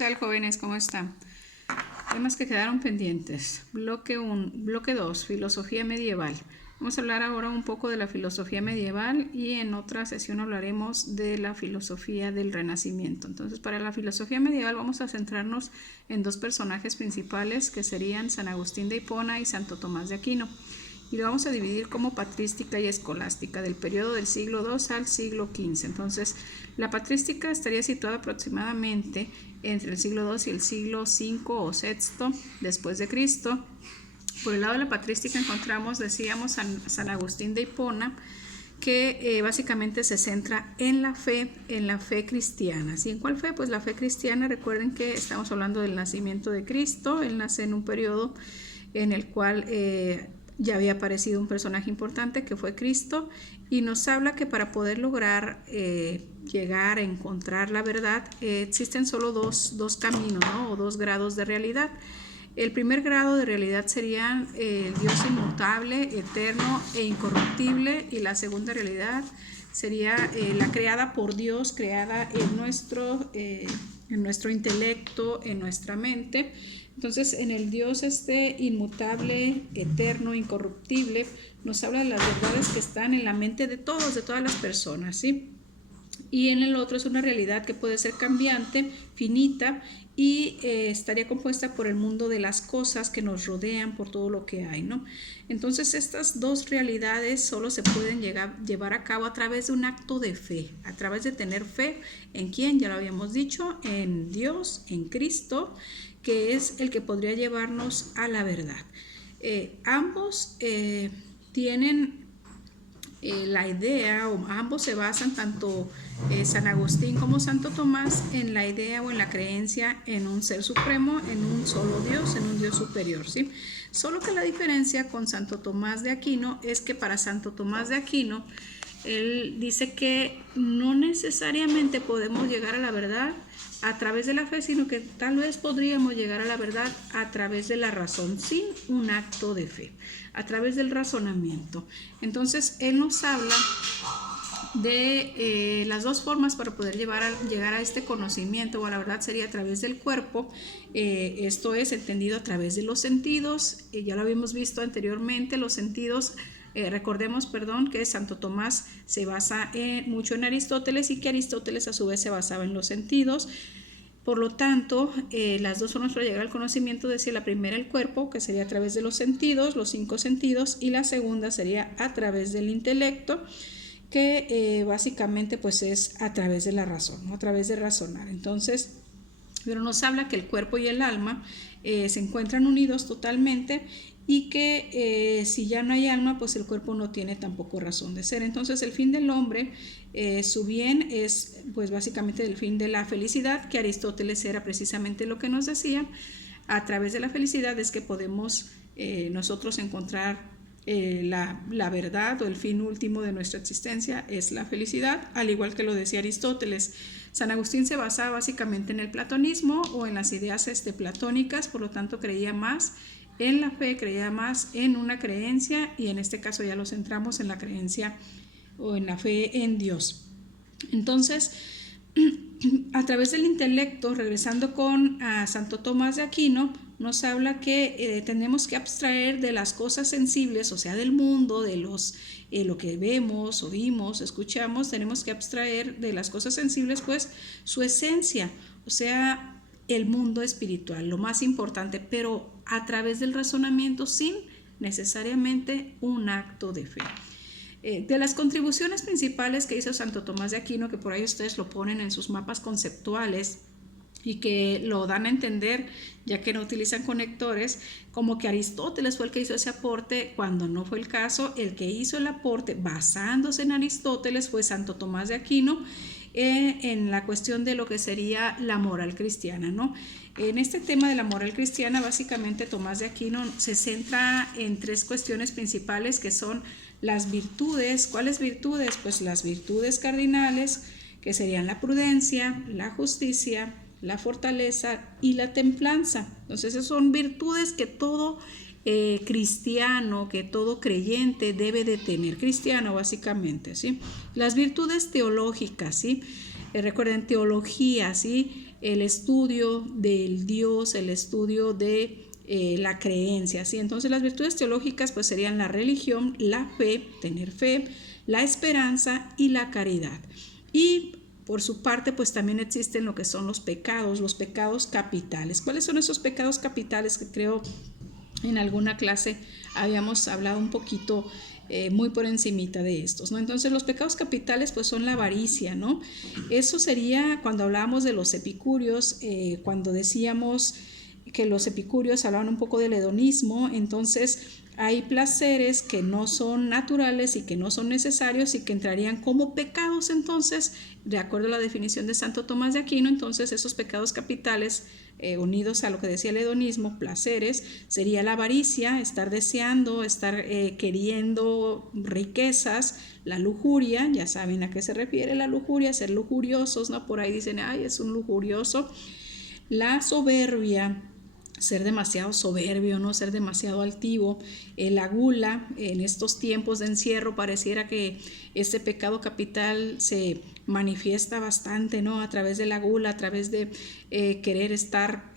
tal, jóvenes? ¿Cómo están? Temas que quedaron pendientes. Bloque 1, bloque 2, filosofía medieval. Vamos a hablar ahora un poco de la filosofía medieval y en otra sesión hablaremos de la filosofía del Renacimiento. Entonces, para la filosofía medieval vamos a centrarnos en dos personajes principales que serían San Agustín de Hipona y Santo Tomás de Aquino. Y lo vamos a dividir como patrística y escolástica, del periodo del siglo II al siglo XV. Entonces, la patrística estaría situada aproximadamente entre el siglo II y el siglo V o VI después de Cristo. Por el lado de la patrística encontramos, decíamos, San Agustín de Hipona, que básicamente se centra en la fe cristiana. ¿Sí? ¿En cuál fe? Pues la fe cristiana. Recuerden que estamos hablando del nacimiento de Cristo. Él nace en un periodo en el cual ya había aparecido un personaje importante que fue Cristo, y nos habla que para poder lograr llegar a encontrar la verdad existen solo dos caminos, ¿no? O dos grados de realidad. El primer grado de realidad sería el Dios inmutable, eterno e incorruptible, y la segunda realidad sería la creada por Dios, creada en nuestro intelecto, en nuestra mente. Entonces, en el Dios inmutable, eterno, incorruptible, nos habla de las verdades que están en la mente de todos, de todas las personas, ¿sí? Y en el otro es una realidad que puede ser cambiante, finita, y estaría compuesta por el mundo de las cosas que nos rodean, por todo lo que hay, ¿no? Entonces, estas dos realidades solo se pueden llevar a cabo a través de un acto de fe, a través de tener fe en quién, ya lo habíamos dicho, en Dios, en Cristo, que es el que podría llevarnos a la verdad. Ambos tienen la idea, o ambos se basan, tanto San Agustín como Santo Tomás, en la idea o en la creencia en un ser supremo, en un solo Dios, en un Dios superior, ¿sí? Solo que la diferencia con Santo Tomás de Aquino es que para Santo Tomás de Aquino, él dice que no necesariamente podemos llegar a la verdad a través de la fe, sino que tal vez podríamos llegar a la verdad a través de la razón, sin un acto de fe, a través del razonamiento. Entonces, él nos habla de las dos formas para poder llegar a este conocimiento o a la verdad. Sería a través del cuerpo, esto es entendido a través de los sentidos. Ya lo habíamos visto anteriormente, los sentidos. Recordemos, que Santo Tomás se basa mucho en Aristóteles, y que Aristóteles a su vez se basaba en los sentidos. Por lo tanto, las dos formas para llegar al conocimiento, decía la primera el cuerpo, que sería a través de los sentidos, los 5 sentidos, y la segunda sería a través del intelecto, que básicamente pues es a través de la razón, ¿no? A través de razonar. Entonces, pero nos habla que el cuerpo y el alma se encuentran unidos totalmente, y que si ya no hay alma, pues el cuerpo no tiene tampoco razón de ser. Entonces, el fin del hombre, su bien es pues básicamente el fin de la felicidad, que Aristóteles era precisamente lo que nos decía. A través de la felicidad es que podemos nosotros encontrar la verdad, o el fin último de nuestra existencia es la felicidad, al igual que lo decía Aristóteles. San Agustín se basaba básicamente en el platonismo o en las ideas platónicas, por lo tanto creía más en la fe, creía más en una creencia, y en este caso ya lo centramos en la creencia o en la fe en Dios. Entonces, a través del intelecto, regresando con Santo Tomás de Aquino, nos habla que tenemos que abstraer de las cosas sensibles, o sea, del mundo, de lo que vemos, oímos, escuchamos. Tenemos que abstraer de las cosas sensibles pues su esencia, o sea, el mundo espiritual, lo más importante, pero a través del razonamiento, sin necesariamente un acto de fe. De las contribuciones principales que hizo Santo Tomás de Aquino, que por ahí ustedes lo ponen en sus mapas conceptuales y que lo dan a entender, ya que no utilizan conectores, como que Aristóteles fue el que hizo ese aporte, cuando no fue el caso. El que hizo el aporte basándose en Aristóteles fue Santo Tomás de Aquino, en la cuestión de lo que sería la moral cristiana, ¿no? En este tema de la moral cristiana, básicamente Tomás de Aquino se centra en 3 cuestiones principales, que son las virtudes. ¿Cuáles virtudes? Pues las virtudes cardinales, que serían la prudencia, la justicia, la fortaleza y la templanza. Entonces, esas son virtudes que todo cristiano, que todo creyente debe de tener, cristiano básicamente, ¿sí? Las virtudes teológicas, ¿sí? Recuerden, teología, ¿sí? el estudio del Dios, el estudio de la creencia, ¿sí? Entonces las virtudes teológicas pues serían la religión, la fe, tener fe, la esperanza y la caridad. Y por su parte pues también existen lo que son los pecados capitales. ¿Cuáles son esos pecados capitales que creo en alguna clase habíamos hablado un poquito muy por encimita de estos, ¿no? Entonces los pecados capitales pues son la avaricia, ¿no? Eso sería cuando hablábamos de los epicúreos, cuando decíamos que los epicúreos hablaban un poco del hedonismo. Entonces hay placeres que no son naturales y que no son necesarios y que entrarían como pecados. Entonces, de acuerdo a la definición de Santo Tomás de Aquino, entonces esos pecados capitales unidos a lo que decía el hedonismo, placeres, sería la avaricia, estar deseando, estar queriendo riquezas, la lujuria, ya saben a qué se refiere la lujuria, ser lujuriosos, ¿no? Por ahí dicen, ay, es un lujurioso. La soberbia, ser demasiado soberbio, no ser demasiado altivo, la gula. En estos tiempos de encierro pareciera que este pecado capital se manifiesta bastante, ¿no? A través de la gula, a través de querer estar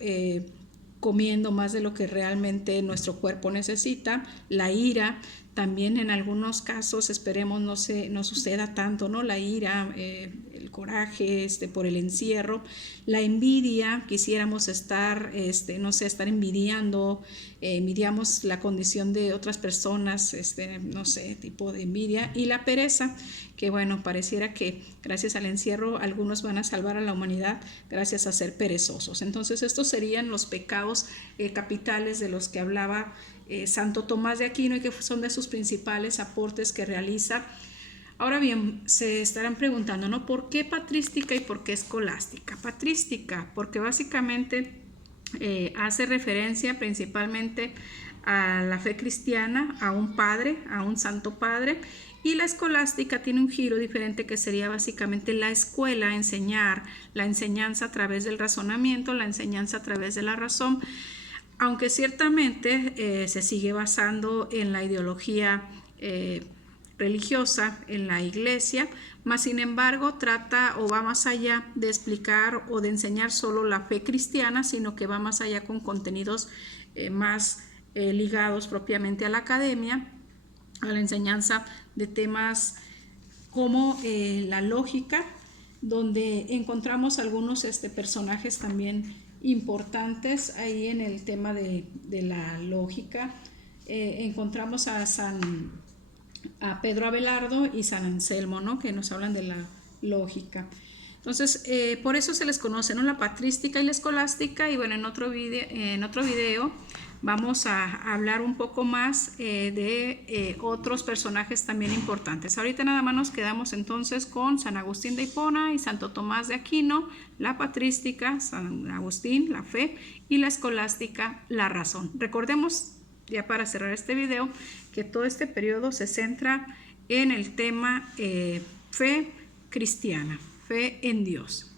comiendo más de lo que realmente nuestro cuerpo necesita. La ira, también en algunos casos, esperemos no suceda tanto, ¿no? La ira, el coraje por el encierro. La envidia, quisiéramos estar, estar envidiando, envidiamos la condición de otras personas, tipo de envidia. Y la pereza, que bueno, pareciera que gracias al encierro algunos van a salvar a la humanidad gracias a ser perezosos. Entonces estos serían los pecados capitales de los que hablaba Santo Tomás de Aquino y que son de sus principales aportes que realiza. Ahora bien, se estarán preguntando, ¿no? ¿Por qué patrística y por qué escolástica? Patrística, porque básicamente hace referencia principalmente a la fe cristiana, a un padre, a un santo padre, y la escolástica tiene un giro diferente que sería básicamente la escuela, enseñar, la enseñanza a través del razonamiento, la enseñanza a través de la razón, aunque ciertamente se sigue basando en la ideología religiosa, en la iglesia, mas sin embargo trata o va más allá de explicar o de enseñar solo la fe cristiana, sino que va más allá con contenidos más ligados propiamente a la academia, a la enseñanza de temas como la lógica, donde encontramos algunos personajes también importantes ahí en el tema de la lógica. Encontramos a Pedro Abelardo y San Anselmo, ¿no? Que nos hablan de la lógica. Entonces, por eso se les conoce, ¿no? La patrística y la escolástica. Y bueno, en otro video vamos a hablar un poco más de otros personajes también importantes. Ahorita nada más nos quedamos entonces con San Agustín de Hipona y Santo Tomás de Aquino, la patrística, San Agustín, la fe, y la escolástica, la razón. Recordemos, ya para cerrar este video, que todo este periodo se centra en el tema fe cristiana, fe en Dios.